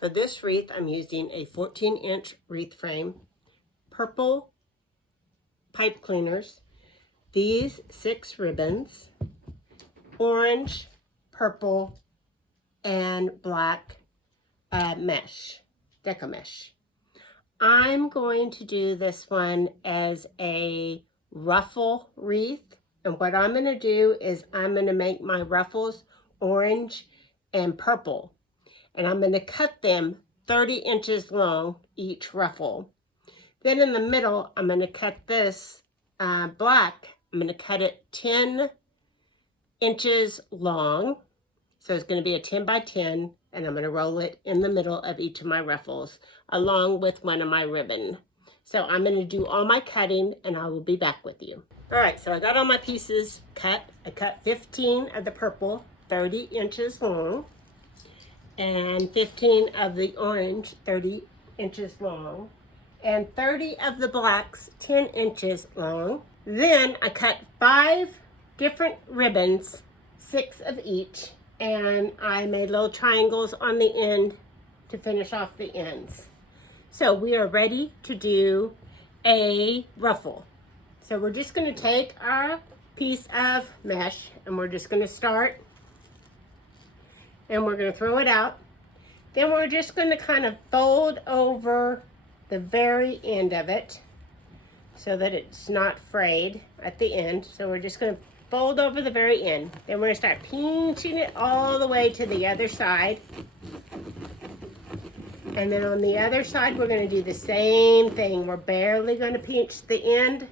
For this wreath, I'm using a 14-inch wreath frame, purple pipe cleaners, these 6 ribbons, orange, purple, and black mesh, deco mesh. I'm going to do this one as a ruffle wreath. And what I'm going to do is I'm going to make my ruffles orange and purple. And I'm going to cut them 30 inches long, each ruffle. Then in the middle, I'm going to cut this black. I'm going to cut it 10 inches long. So it's going to be a 10 by 10, and I'm going to roll it in the middle of each of my ruffles, along with one of my ribbon. So I'm going to do all my cutting, and I will be back with you. All right, so I got all my pieces cut. I cut 15 of the purple, 30 inches long, and 15 of the orange, 30 inches long, and 30 of the blacks, 10 inches long. Then I cut 5 different ribbons, 6 of each, and I made little triangles on the end to finish off the ends. So we are ready to do a ruffle. So we're just going to take our piece of mesh and we're just going to start and we're going to throw it out. Then we're just going to kind of fold over the very end of it so that it's not frayed at the end. So we're just going to fold over the very end. Then we're going to start pinching it all the way to the other side. And then on the other side, we're going to do the same thing. We're barely going to pinch the end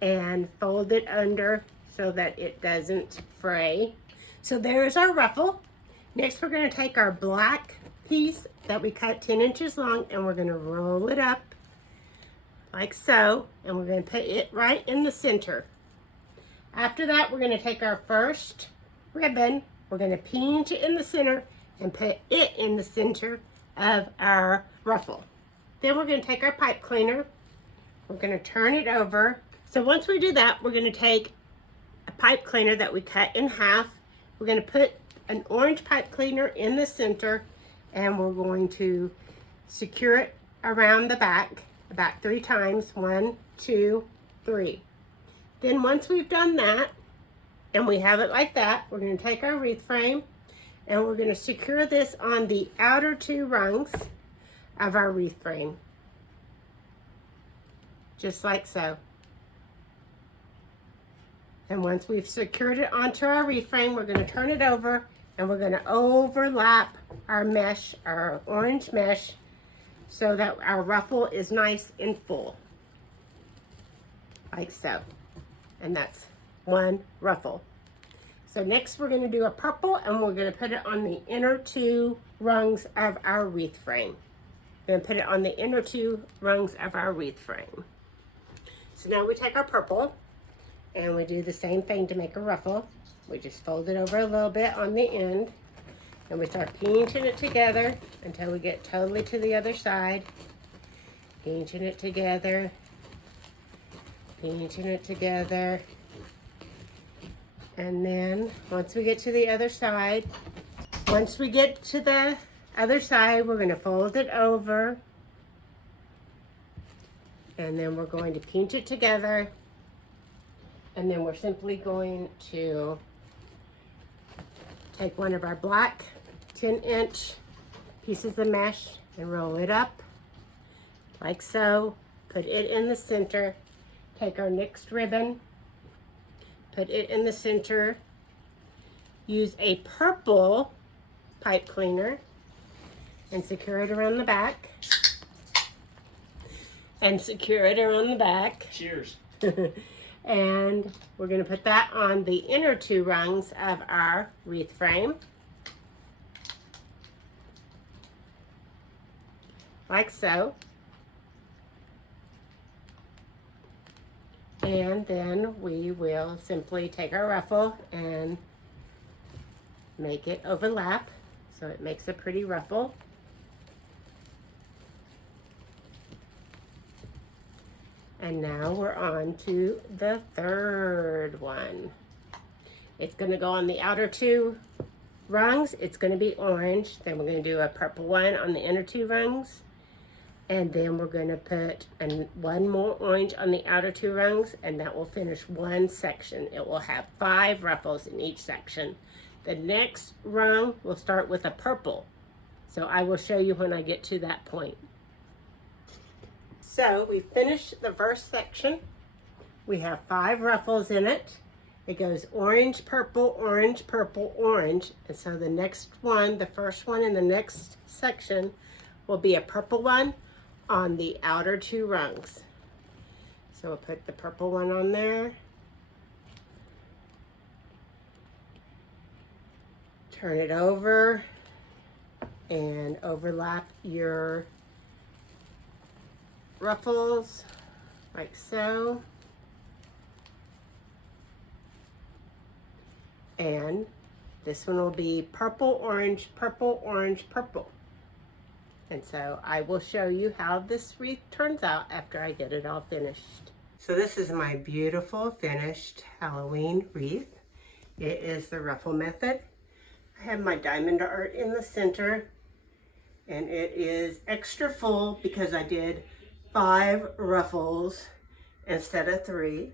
and fold it under so that it doesn't fray. So there's our ruffle. Next, we're going to take our black piece that we cut 10 inches long and we're going to roll it up like so. And we're going to put it right in the center. After that, we're going to take our first ribbon. We're going to pinch it in the center and put it in the center of our ruffle. Then we're going to take our pipe cleaner. We're going to turn it over. So once we do that, we're going to take a pipe cleaner that we cut in half. We're going to put an orange pipe cleaner in the center and we're going to secure it around the back about 3 times. 1, 2, 3. Then once we've done that and we have it like that, we're going to take our wreath frame and we're going to secure this on the outer 2 rungs of our wreath frame. Just like so. And once we've secured it onto our wreath frame, we're going to turn it over and we're going to overlap our mesh, our orange mesh, so that our ruffle is nice and full. Like so. And that's one ruffle. So next we're going to do a purple and we're going to put it on the inner 2 rungs of our wreath frame. We're going to put it on the inner 2 rungs of our wreath frame. So now we take our purple and we do the same thing to make a ruffle. We just fold it over a little bit on the end and we start pinching it together until we get totally to the other side. Pinching it together. Pinching it together. And then once we get to the other side, we're going to fold it over. And then we're going to pinch it together. And then we're simply going to take one of our black 10-inch pieces of mesh and roll it up like so. Put it in the center. Take our next ribbon. Put it in the center. Use a purple pipe cleaner and secure it around the back. And secure it around the back. Cheers. And we're going to put that on the inner 2 rungs of our wreath frame. Like so. And then we will simply take our ruffle and make it overlap so it makes a pretty ruffle. And now we're on to the third one. It's going to go on the outer 2 rungs, it's going to be orange. Then we're going to do a purple one on the inner 2 rungs. And then we're going to put one more orange on the outer 2 rungs, and that will finish one section. It will have 5 ruffles in each section. The next rung will start with a purple. So I will show you when I get to that point. So we finished the first section. We have 5 ruffles in it. It goes orange, purple, orange, purple, orange. And so the next one, the first one in the next section, will be a purple one on the outer 2 rungs. So we'll put the purple one on there. Turn it over and overlap your ruffles like so. And this one will be purple, orange, purple, orange, purple. And so I will show you how this wreath turns out after I get it all finished. So this is my beautiful finished Halloween wreath. It is the ruffle method. I have my diamond art in the center, and it is extra full because I did 5 ruffles instead of 3.